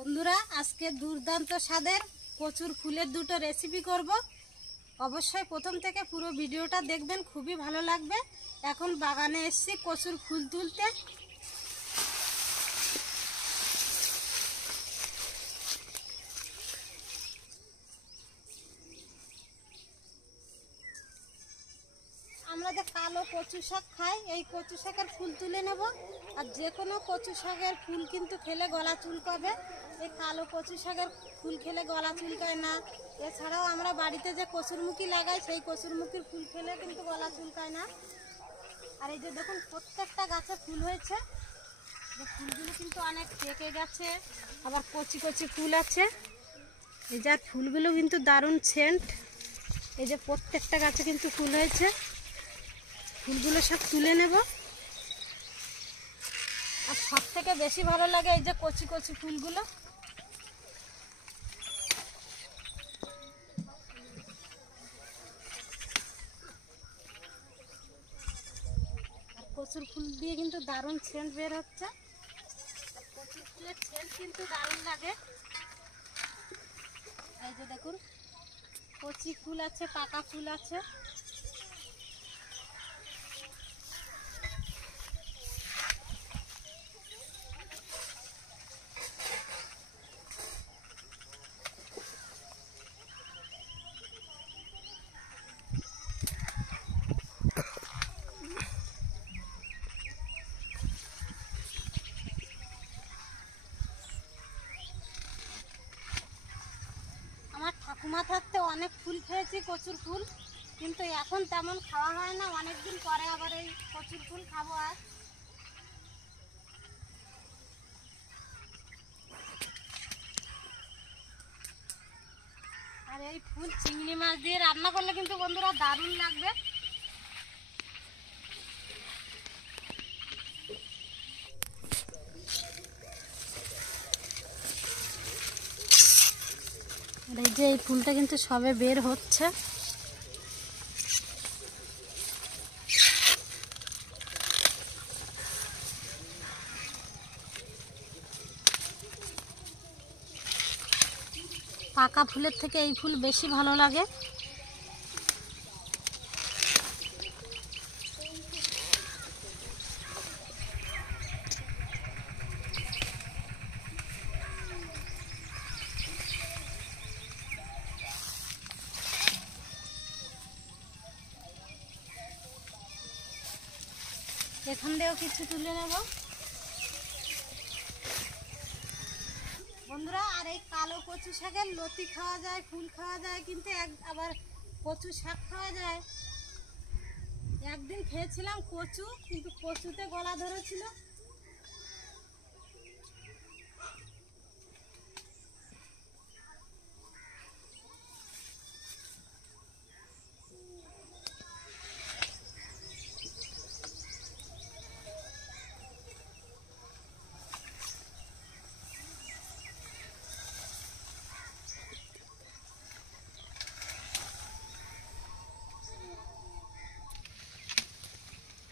বন্ধুরা আজকে দুর্দান্ত স্বাদের কচুর ফুলের দুটো রেসিপি করব। অবশ্যই প্রথম থেকে পুরো ভিডিওটা দেখবেন, খুবই ভালো লাগবে। এখন বাগানে এসেছি কচুর ফুল তুলতে। আমরা যে কালো কচু শাক খাই, এই কচু শাকের ফুল তুলে নেব। আর যে কোনো কচু শাকের ফুল কিন্তু খেলে গলা চুলকাবে, এই কালো কচু শাকের ফুল খেলে গলা চুলকায় না। এছাড়াও আমরা বাড়িতে যে কচুরমুখী লাগাই, সেই কচুরমুখীর ফুল খেলে কিন্তু গলা চুলকায় না। আর এই যে দেখুন প্রত্যেকটা গাছে ফুল হয়েছে, যে ফুলগুলো কিন্তু অনেক পেকে গেছে, আবার কচি কচি ফুল আছে। এই যার ফুলগুলো কিন্তু দারুণ সেন্ট। এই যে প্রত্যেকটা গাছে কিন্তু ফুল হয়েছে, ফুলগুলো সব তুলে নেব। আর সব থেকে বেশি ভালো লাগে এই যে কচি কচি ফুলগুলো। আর কচুর ফুল দিয়ে কিন্তু দারুণ সেন্ট বের হচ্ছে। কচুর ফুলের সেন্ট কিন্তু দারুণ লাগে। এই যে দেখুন কচি ফুল আছে, পাকা ফুল আছে। আমার ঠাকুমা থাকতে অনেক ফুল খেয়েছি, কচুর ফুল, কিন্তু এখন তেমন খাওয়া হয় না। অনেকদিন পরে আবার এই কচুর ফুল খাবো। আর এই ফুল চিংড়ি মাছ দিয়ে রান্না করলে কিন্তু বন্ধুরা দারুণ লাগবে। আর এই যে এই ফুলটা কিন্তু সবে বের হচ্ছে। পাকা ফুলের থেকে এই ফুল বেশি ভালো লাগে। এখান দিয়েও কিছু তুলে নেব বন্ধুরা। আর এই কালো কচু শাকের লতি খাওয়া যায়, ফুল খাওয়া যায়, কিন্তু আবার কচু শাক খাওয়া যায়। একদিন খেয়েছিলাম কচু, কিন্তু কচুতে গলা ধরেছিল।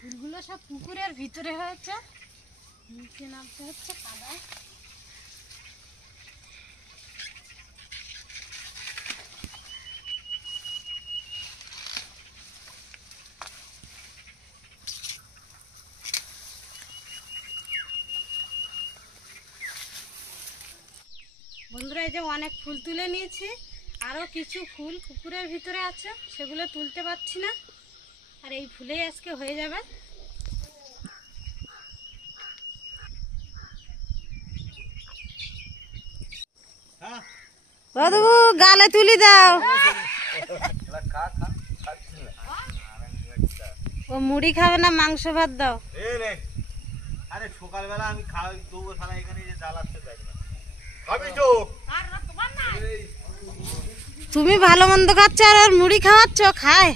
ফুলগুলো সব পুকুরের ভিতরে হয়েছে, নিচে নামতে হচ্ছে কাদায়। বন্ধুরা এই যে অনেক ফুল তুলে নিয়েছি, আরও কিছু ফুল পুকুরের ভিতরে আছে, সেগুলো তুলতে পারছি না। আর এই ফুলেই আজকে হয়ে যাবে। গালে তুলি দাও। ও মুড়ি খাবে না, মাংস ভাত দাও। আরে সকালবেলা আমি খাওয়াই দেবো সারা, এখানে যে জ্বালাচ্ছে তাই না। তুমি ভালো মন্দ খাচ্ছ আর ওর মুড়ি খাওয়াচ্ছ, খায়।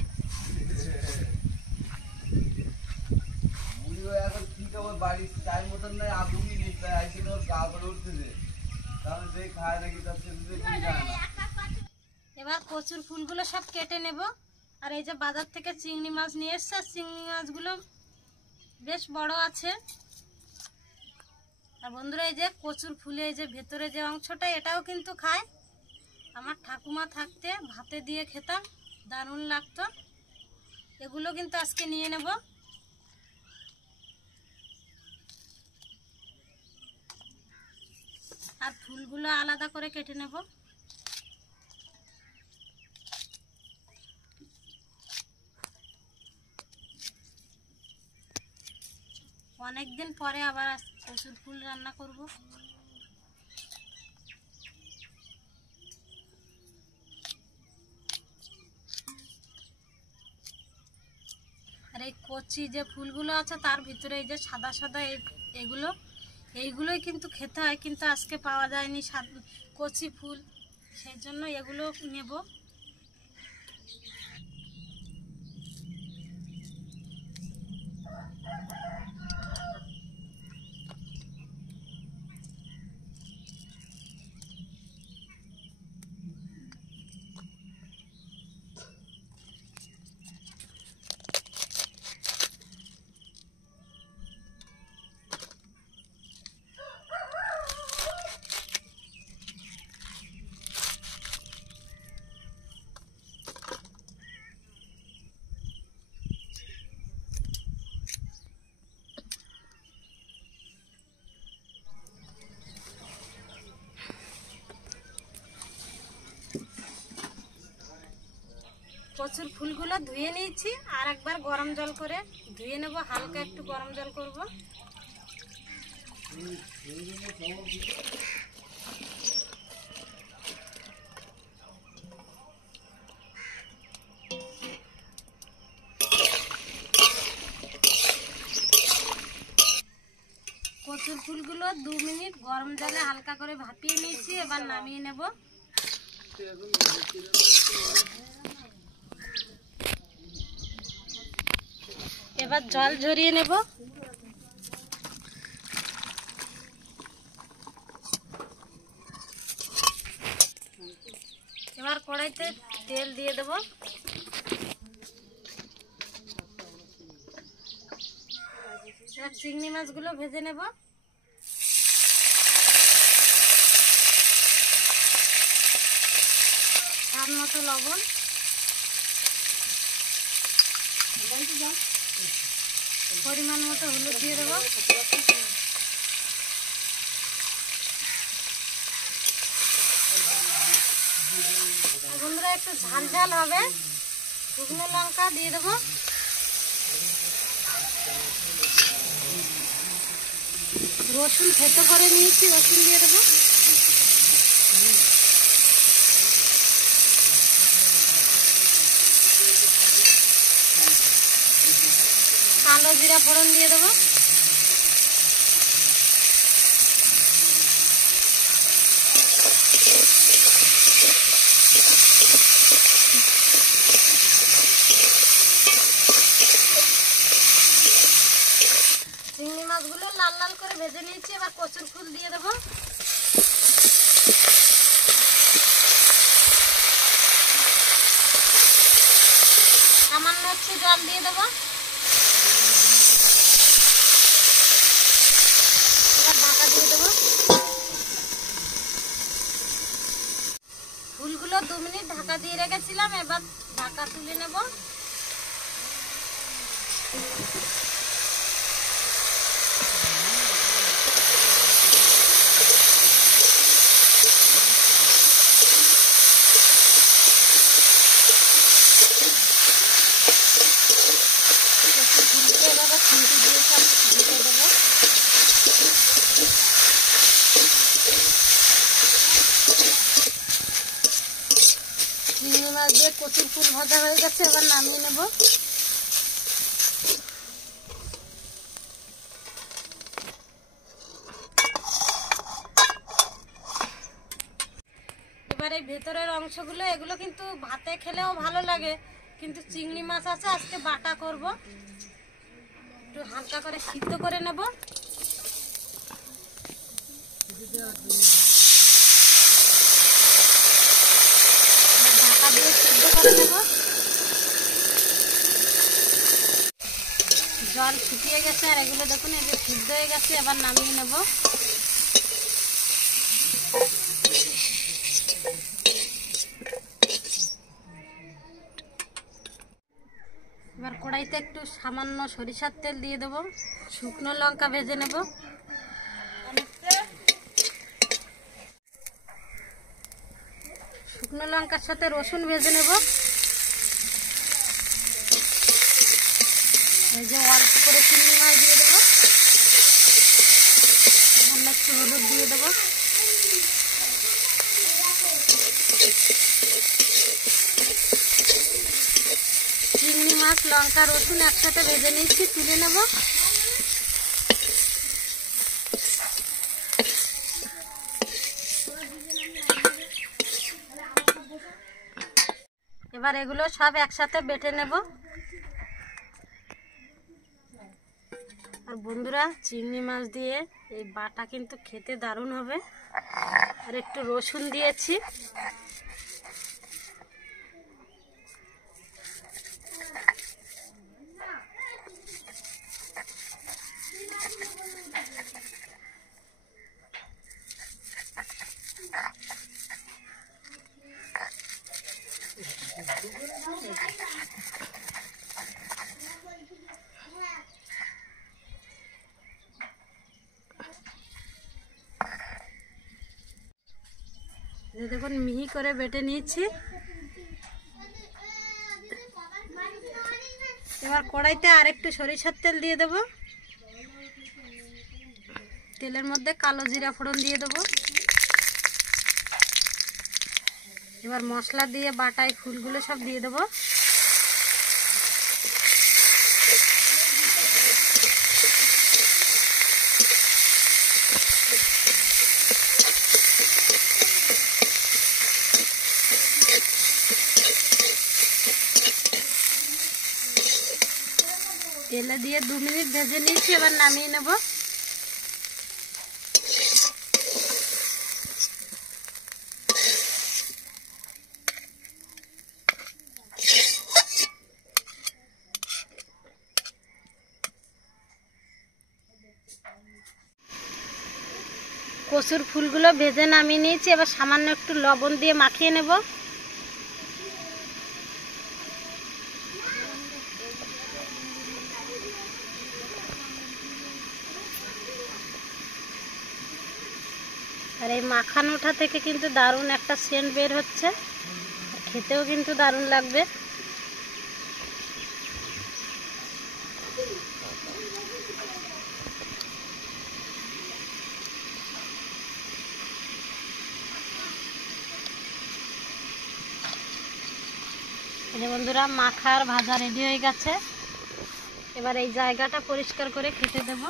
এবার কচুর ফুলগুলো সব কেটে নেব। আর এই যে বাজার থেকে চিংড়ি মাছ নিয়ে এসছে, চিংড়ি মাছগুলো বেশ বড় আছে। আর বন্ধুরা এই যে কচুর ফুলে এই যে ভেতরে যে অংশটা এটাও কিন্তু খায়। আমার ঠাকুমা থাকতে ভাতে দিয়ে খেতাম, দারুণ লাগতো। এগুলো কিন্তু আজকে নিয়ে নেব। আর ফুলগুলো আলাদা করে কেটে নেব। অনেকদিন পরে আবার কচুর ফুল রান্না করব। আর এই কচি যে ফুলগুলো আছে তার ভিতরে এই যে সাদা সাদা এইগুলোই কিন্তু খেতে হয়, কিন্তু আজকে পাওয়া যায়নি কচি ফুল, সেই জন্য এগুলো নেব। কচুর ফুলগুলো ধুয়ে নিয়েছি, আর একবার গরম জল করে ধুয়ে নেব। হালকা একটু গরম জল করব। কচুর ফুলগুলো 2 মিনিট গরম জলে হালকা করে ভাপিয়ে নিয়েছি, এবার নামিয়ে নেব। এবার জল ঝরিয়ে নেব। এবার কড়াইতে তেল দিয়ে দেব। এবার চিংড়ি মাছগুলো ভেজে নেব। স্বাদ মতো লবণ, পরিমাণ মতো হলুদ দিয়ে দেবো। বন্ধুরা একটু ঝাল ঝাল হবে, শুকনো লঙ্কা দিয়ে দেবো। রসুন থেতো করে নিয়েছি, রসুন দিয়ে দেবো। কালো জিরা ফোড়ন দিয়ে দেবো। চিংড়ি মাছগুলো লাল লাল করে ভেজে নিয়েছি, এবার কচুর ফুল দিয়ে দেবো। সামান্য একটু জল দিয়ে দেবো। এবার ঢাকা দিয়ে দেবো। ফুলগুলো 2 মিনিট ঢাকা দিয়ে রেখেছিলাম, এবার ঢাকা তুলে নেব। এভাবে খুন্তি দিয়ে সব ঢেকে দেবো। চিংড়ি মাছ দিয়ে কচুর ফুল ভাজা হয়ে গেছে, এবার নামিয়ে নেব। এবার এই ভেতরের অংশগুলো, এগুলো কিন্তু ভাতে খেলেও ভালো লাগে, কিন্তু চিংড়ি মাছ আছে আজকে বাটা করব। একটু হালকা করে সিদ্ধ করে নেব। ঢাকা দিয়ে সিদ্ধ করে নেব। জল ফুটিয়ে গেছে, আর এগুলো দেখুন এই যে সিদ্ধ হয়ে গেছে, এবার নামিয়ে নেব। এবার কড়াইতে একটু সামান্য সরিষার তেল দিয়ে দেবো, শুকনো লঙ্কা ভেজে নেব। শুকনো লঙ্কার সাথে রসুন ভেজে নেব। এই যে অল্প করে চিংড়ি মাছ দিয়ে দেবো, একটু হলুদ দিয়ে দেবো। চিংড়ি মাছ, লঙ্কা, রসুন একসাথে ভেজে নিচ্ছি, তুলে নেব। এবার এগুলো সব একসাথে বেটে নেব। আর বন্ধুরা, চিংড়ি মাছ দিয়ে এই বাটা কিন্তু খেতে দারুণ হবে। আর একটু রসুন দিয়েছি। দেখুন মিহি করে বেটে নিয়েছি। এবার কড়াইতে আর একটু সরিষার তেল দিয়ে দেব। তেলের মধ্যে কালো জিরা ফোড়ন দিয়ে দেব। এবার মশলা দিয়ে বাটাই ফুলগুলো সব দিয়ে দেব। তেলে দিয়ে 2 মিনিট ভেজে নিয়েছি, এবার নামিয়ে নেব। কচুর ফুলগুলো ভেজে নামিয়ে নিয়েছি, এবার সামান্য একটু লবণ দিয়ে মাখিয়ে নেব। আর এই মাখানোটা থেকে কিন্তু দারুণ একটা সেন্ট বের হচ্ছে, খেতেও কিন্তু দারুণ লাগবে। বন্ধুরা, মাখার ভাজা রেডি হয়ে গেছে। এবার এই জায়গাটা পরিষ্কার করে খেতে দেব।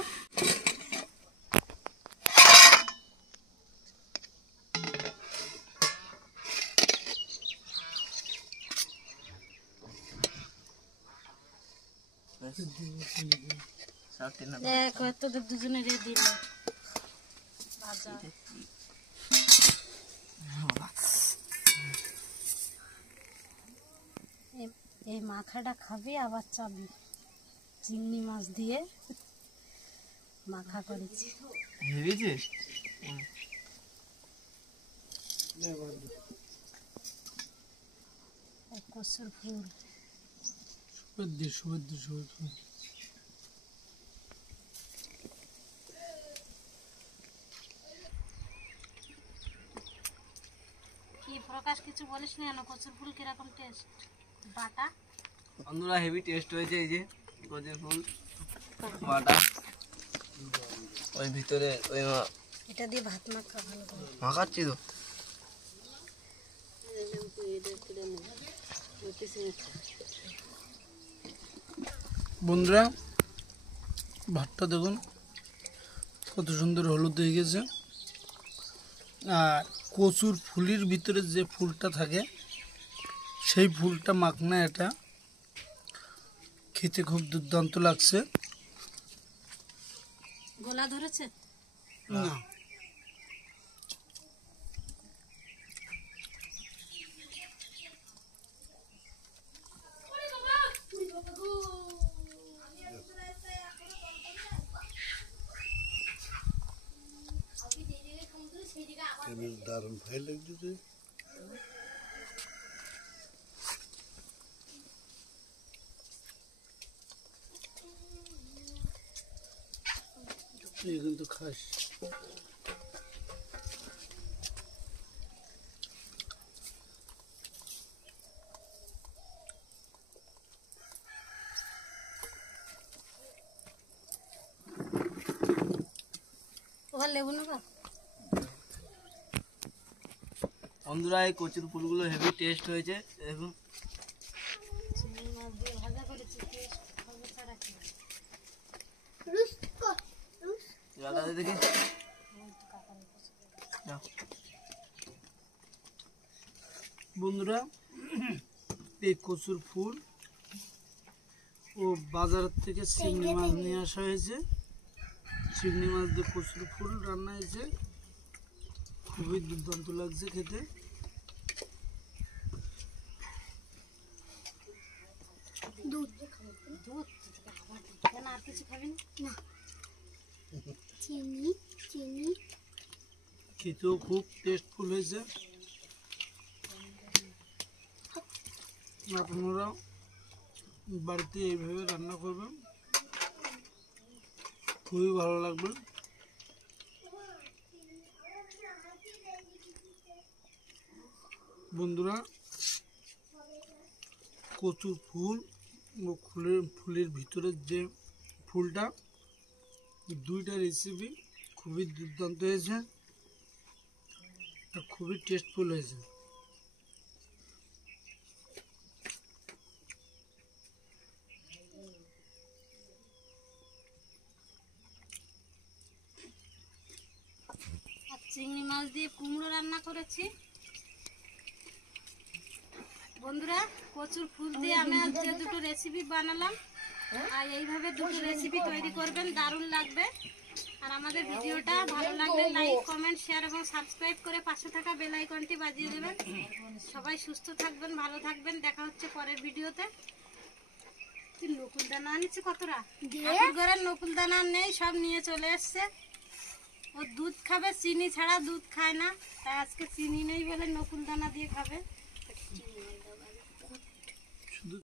দেখো তোদের দুজনের দিল ভাজা। এই মাখাটা খাবি আবার চাবি। চিংড়ি মাছ দিয়ে মাখা করেছি। কচুর ফুল কি প্রকাশ, কিছু বলিস না? কচুর ফুল কিরকম টেস্ট? বাটা বন্ধুরা হেভি টেস্ট হয়েছে। এই যে কচুর ফুল বাটা, ওই ভিতরে ওই এটা দিয়ে ভাত মাখা ভালো করে মাখাচ্ছি তো। বন্ধুরা, ভাতটা দেখুন কত সুন্দর হলুদ হয়ে গেছে। আর কচুর ফুলের ভিতরে যে ফুলটা থাকে সেই ফুলটা মাখনা, এটা খেতে খুব দুর্দান্ত লাগছে। গলা ধরেছে না, দারুণ ভাই লাগছে। এই কিন্তু খাস। ওখানে লেবু নেবো? বন্ধুরা এই কচুর ফুলগুলো হেভি টেস্ট হয়েছে দেখুন। চিংড়ি মাছ দিয়ে ভাজা করেছি, টেস্ট হবে ছাড়া কি? দাদা দেখি যাও। বন্ধুরা এই কচুর ফুল ও বাজার থেকে চিংড়ি মাছ নিয়ে আসা হয়েছে। চিংড়ি মাছ দিয়ে কচুর ফুল রান্না হয়েছে, খুবই দুর্দান্ত লাগছে খেতে। দুধ কেন, আর কিছু খাবি না? চিনি চিনি খেতেও খুব টেস্টফুল হয়েছে। আপনারা বাড়িতে এইভাবে রান্না করবেন, খুবই ভালো লাগবে। বন্ধুরা কচুর ফুল ও ফুলের ভিতরের যে ফুলটা, দুইটা রেসিপি খুবই দুর্দান্ত হয়েছে, আর খুবই টেস্টফুল হয়েছে। আর চিংড়ি মাছ দিয়ে কুমড়ো রান্না করেছি। বন্ধুরা কচুর ফুল দিয়ে আমি আজকে দুটো রেসিপি বানালাম, আর এইভাবে দুটো রেসিপি তৈরি করবেন, দারুণ লাগবে। আর আমাদের ভিডিওটা ভালো লাগলে লাইক কমেন্ট শেয়ার এবং সাবস্ক্রাইব করে পাশে থাকা বেল আইকনটি বাজিয়ে দেবেন। সবাই সুস্থ থাকবেন, ভালো থাকবেন, দেখা হচ্ছে পরের ভিডিওতে। তুই নকুল দানা আনিস কতটা? ঘরের নকুল দানা নেই, সব নিয়ে চলে এসছে। ও দুধ খাবে, চিনি ছাড়া দুধ খায় না, তাই আজকে চিনি নেই বলে নকুল দানা দিয়ে খাবে।